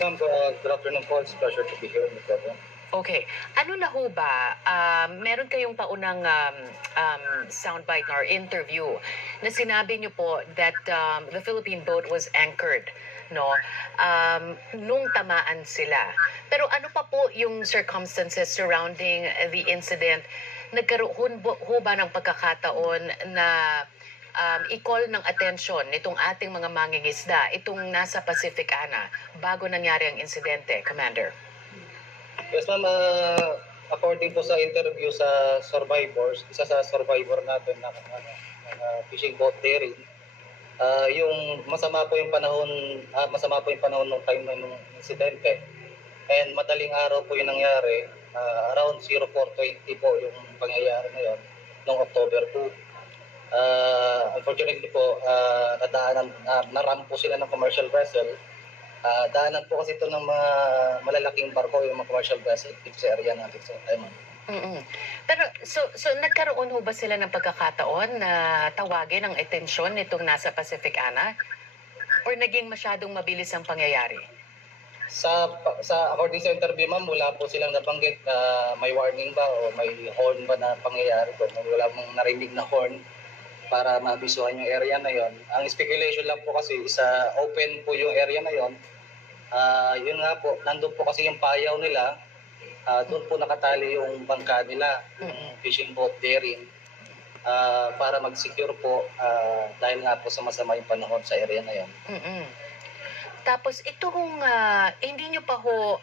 ma'am. Good afternoon po. It's a pleasure to be here with you. Okay. Ano na ho ba, meron kayong paunang soundbite or interview na sinabi niyo po that the Philippine boat was anchored, no? Nung tamaan sila. Pero ano pa po yung circumstances surrounding the incident? Nagkaroon ho ba ng pagkakataon na i-call ng atensyon nitong ating mga mangingisda, itong nasa Pacific Ana, bago nangyari ang insidente, Commander? Yes, ma'am. According po sa interview sa survivors, isa sa survivor natin na fishing boat daring, yung masama po yung panahon nung time ng insidente. And madaling araw po yung nangyari, around 04:20 po yung pangyayari na yon noong October 2. Unfortunately po, naram po sila ng commercial vessel. Daanan po kasi ito ng mga malalaking barko, yung mga commercial vessel dito sa area natin sa Taiwan. Pero so nagkaroon ho ba sila ng pagkakataon na tawagin ang atensyon nitong nasa Pacific Ana? Or naging masyadong mabilis ang pangyayari? Sa according sa interview, ma'am, wala po silang nabanggit na may warning ba o may horn ba na pangyayari doon. Wala mong narinig na horn para mabisuhan yung area na yon. Ang speculation lang po kasi sa open po yung area na yon. Yun nga po, nandun po kasi yung payaw nila. Doon po nakatali yung bangka nila, yung fishing boat daring, para mag-secure po dahil nga po sa masama yung panahon sa area na yon. Tapos itong hindi nyo pa ho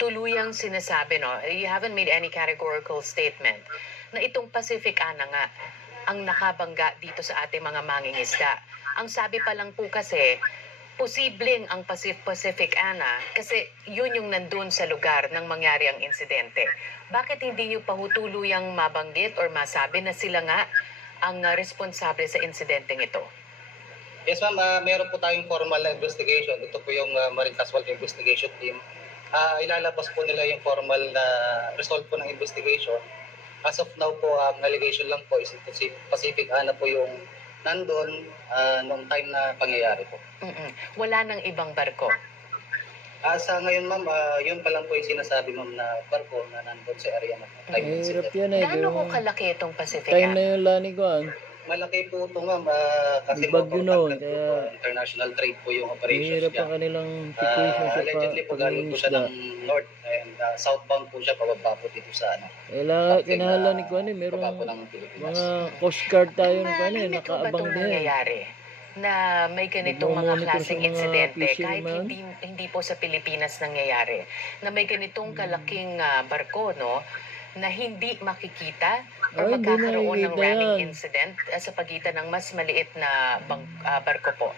tuluyang sinasabi, no? You haven't made any categorical statement na itong Pacific Ana nga ang nakabangga dito sa ating mga mangingisda. Ang sabi pa lang po kasi, posibleng ang Pacific Ana kasi yun yung nandun sa lugar nang mangyari ang insidente. Bakit hindi nyo pa ho tuluyang mabanggit or masabi na sila nga ang responsable sa insidenteng ito? Yes, ma'am. Meron po tayong formal na investigation. Ito po yung Marine Casualty Investigation Team. Ilalabas po nila yung formal na result po ng investigation. As of now po, ang allegation lang po is Pacific Ana po yung nandun noong time na pangyayari po. Wala nang ibang barko? Sa ngayon, ma'am, yun pa lang po yung sinasabi, ma'am, na barko na nandun sa area na time Hirap incident. yan eh. Gaano ko kalaki itong Pacific Time Ana? na yung lani ko Malaki po ito, ma'am, kasi May bagyo noon, po, kaya international trade po yung operations mahirap niya. ang kanilang situation sa Allegedly po galing po siya pangingisda. ng north and southbound po siya pababa po dito sa Kailangan kinahala ni Kuan merong baba po ng Pilipinas. mga coast guard tayo ng Kuan Malimit ho ba nakaabang itong din. nangyayari na may ganitong mga Nagmo-monitor klaseng sa mga insidente kahit fisherman? hindi po sa Pilipinas nangyayari na may ganitong kalaking barko, no, na hindi makikita or Ay, hindi magkakaroon ng nakikita ramming yan. incident sa pagitan ng mas maliit na barko po.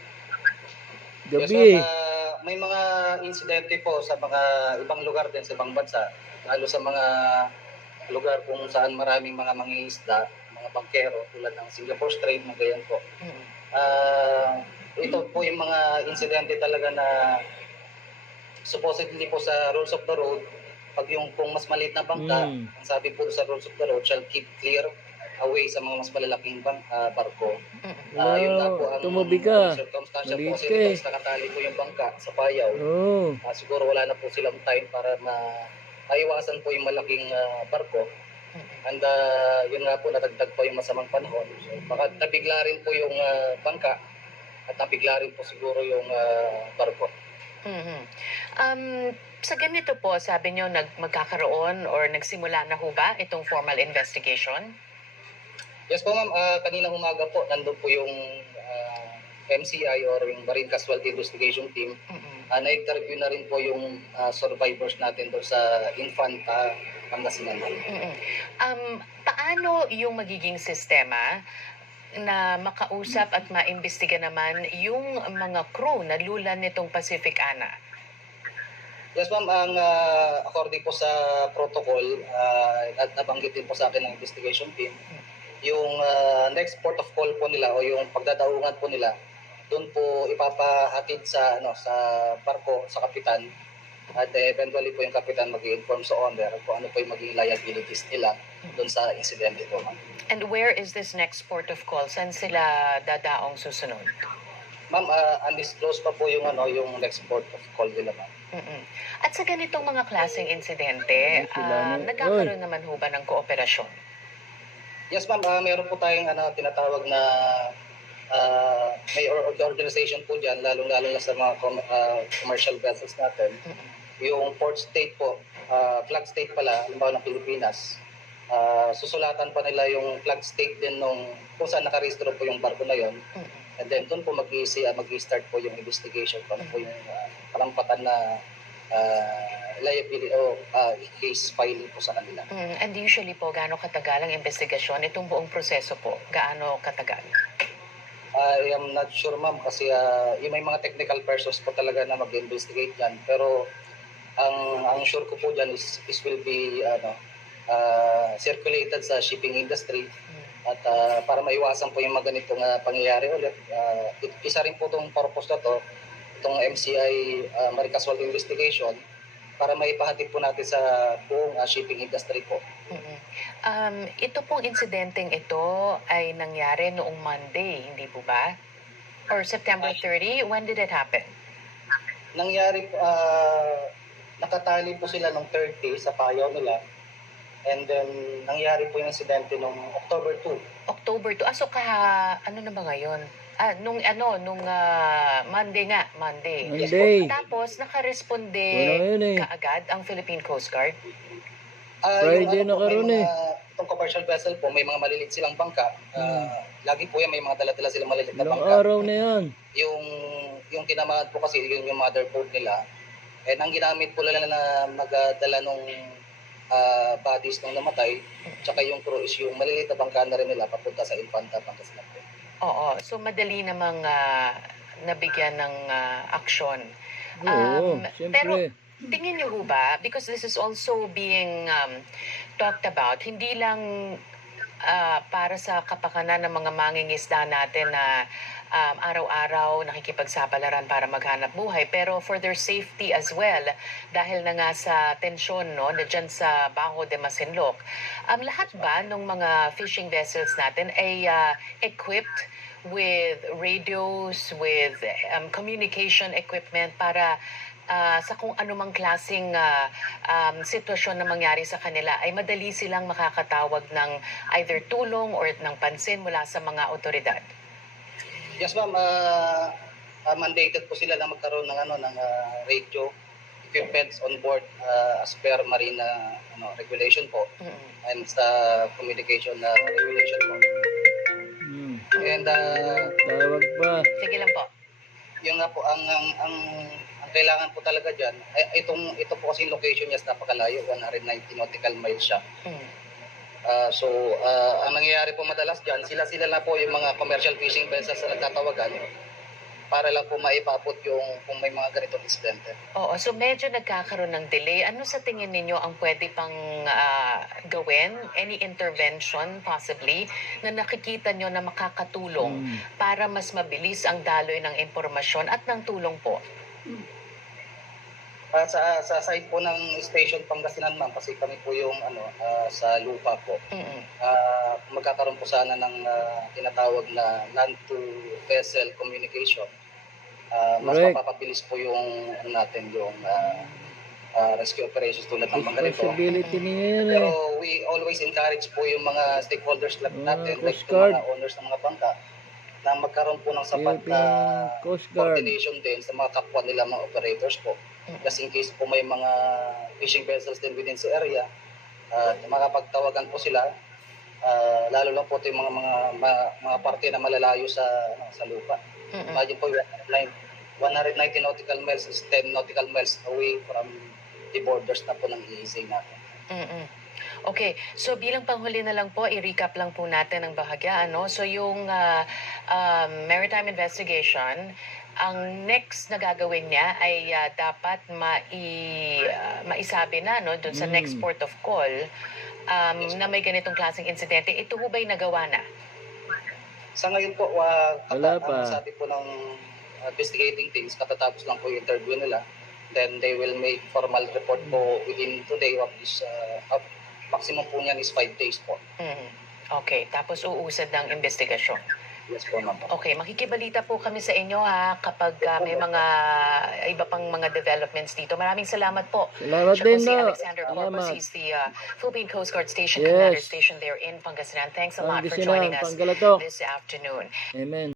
Yes, Gabi. ma'am, may mga insidente po sa mga ibang lugar din sa ibang bansa, lalo sa mga lugar kung saan maraming mga mangingisda, mga bangkero tulad ng Singapore Strait, mga ganyan po. Ito po yung mga insidente talaga na supposedly po sa rules of the road, pag yung kung mas maliit na bangka, ang sabi po sa rules of the road, shall keep clear away sa mga mas malalaking barko. Yun nga po ang Tumabi ka. circumstantial po Maliit kasi ka eh. once nakatali po yung bangka sa payaw. Oh. Siguro wala na po silang time para maiwasan po yung malaking barko. And yun nga po, natagdag po yung masamang panahon. So, baka nabigla rin po yung bangka at nabigla rin po siguro yung barko. Sa ganito po, sabi nyo, magkakaroon or nagsimula na ho ba itong formal investigation? Yes po, ma'am. Kaninang umaga po, nandun po yung MCI or yung Marine Casualty Investigation Team. Na-interview na rin po yung survivors natin doon sa Infanta, Pangasinan. Paano yung magiging sistema na makausap at maimbestiga naman yung mga crew na lulan nitong Pacific Ana? Yes, ma'am. According po sa protocol, at nabanggit din po sa akin ng investigation team, yung next port of call po nila o yung pagdadaungan po nila, doon po ipapahatid sa sa barko, sa kapitan. At eventually po yung kapitan mag-i-inform sa owner kung ano po yung magiging liabilities nila doon sa incident ito, ma'am. And where is this next port of call? Saan sila dadaong susunod? Ma'am, undisclosed pa po yung yung next port of call nila, ma'am. Mm-mm. At sa ganitong mga klaseng insidente, nagkakaroon naman ho ba ng kooperasyon? Yes, ma'am, meron po tayong tinatawag na may organization po dyan, lalong-lalo na sa mga commercial vessels natin. Mm-mm. Yung port state po, flag state pala, halimbawa ng Pilipinas, susulatan pa nila yung flag state din nung kung saan nakarehistro po yung barko na yon. Mm-mm. And then doon po mag-start po yung investigation kung ano po yung kalampatan na liability o case filing po sa kanila. And usually po, gaano katagal ang investigasyon? Itong buong proseso po, gaano katagal? I am not sure, ma'am, kasi yung may mga technical persons po talaga na mag-investigate yan. Pero ang sure ko po dyan is will be circulated sa shipping industry. At para maiwasan po yung mga ganitong pangyayari ulit, isa rin po itong purpose na to, itong MCI Marine Casualty Investigation, para maipahatid po natin sa buong shipping industry po. Ito pong insidenteng ito ay nangyari noong Monday, hindi po ba? Or September 30? When did it happen? Nangyari po, nakatali po sila nung 30 sa payaw nila. And then, nangyari po yung insidente nung October 2. October 2. So ano na ba ngayon? Nung Monday nga, Monday. Monday. Tapos, nakaresponde Wala yun eh. kaagad ang Philippine Coast Guard. Friday na karoon eh. Itong commercial vessel po, may mga maliliit silang bangka. Lagi po yan, may mga dala-dala silang maliliit na Ilang bangka. araw na yan. Yung tinamaan po kasi, yun yung motherboard nila. And ang ginamit po nila na magdala nung bodies ng namatay, tsaka yung crew is yung maliliit na bangka na rin nila papunta sa Infanta, Pangasinan po. Oo. So, madali namang nabigyan ng aksyon. Oo, Pero, siyempre. tingin niyo ho ba, because this is also being talked about, hindi lang para sa kapakanan ng mga mangingisda natin na araw-araw nakikipagsapalaran para maghanap buhay, pero for their safety as well, dahil na nga sa tensyon na dyan sa Bajo de Masinloc. Lahat ba ng mga fishing vessels natin ay equipped with radios, with communication equipment para sa kung anumang klaseng sitwasyon na mangyari sa kanila ay madali silang makakatawag ng either tulong or ng pansin mula sa mga otoridad? Yes, ma'am. Mandated po sila na magkaroon ng radio equipments on board as per marine regulation po and sa communication regulation po. And Tawag pa. Sige lang po. yung nga po ang kailangan po talaga diyan ito po kasi location niya napakalayo, 190 nautical miles siya. So, ang nangyayari po madalas dyan, sila na po yung mga commercial fishing vessels na nagtatawagan para lang po maipabot yung kung may mga ganitong insidente. Oo, so medyo nagkakaroon ng delay. Ano sa tingin ninyo ang pwede pang gawin? Any intervention possibly na nakikita nyo na makakatulong para mas mabilis ang daloy ng impormasyon at ng tulong po? Sa side po ng station Pangasinan, ma'am, kasi kami po yung sa lupa po. Magkakaroon po sana ng tinatawag na land to vessel communication. Mas mapapabilis po yung natin yung rescue operations tulad ng mga ganito. Responsibility niya yan eh. Pero we always encourage po yung mga stakeholders natin, like Coast yung Guard. mga owners ng mga bangka, na magkaroon po ng sapat na Philippine Coast Guard. coordination din sa mga kapwa nila mga operators po. Just in case po may mga fishing vessels din within sa area, makapagtawagan po sila, lalo lang po ito yung mga parte na malalayo sa lupa. Imagine po, 190 nautical miles is 10 nautical miles away from the borders na po ng EEZ natin. Okay, so bilang panghuli na lang po, i-recap lang po natin ang bahagya. So yung maritime investigation, ang next na gagawin niya ay dapat maisabi na doon sa next port of call na may ganitong klaseng insidente. Ito ho ba'y nagawa na? Sa ngayon po, Wala pa. sabi po ng investigating teams, katatapos lang po yung interview nila. Then they will make formal report po within today of this, maximum po niyan is 5 days po. Okay, tapos uusad ng investigasyon. Yes po, ma'am. Okay, makikibalita po kami sa inyo ha kapag may mga iba pang mga developments dito. Maraming salamat po. Salamat Siya po din si po. Alexander Corpus. Salamat. He's the Philippine Coast Guard Station Yes. Commander Station there in Pangasinan. Thanks a lot for Pangasinan, joining us Panggalatok. this afternoon. Amen.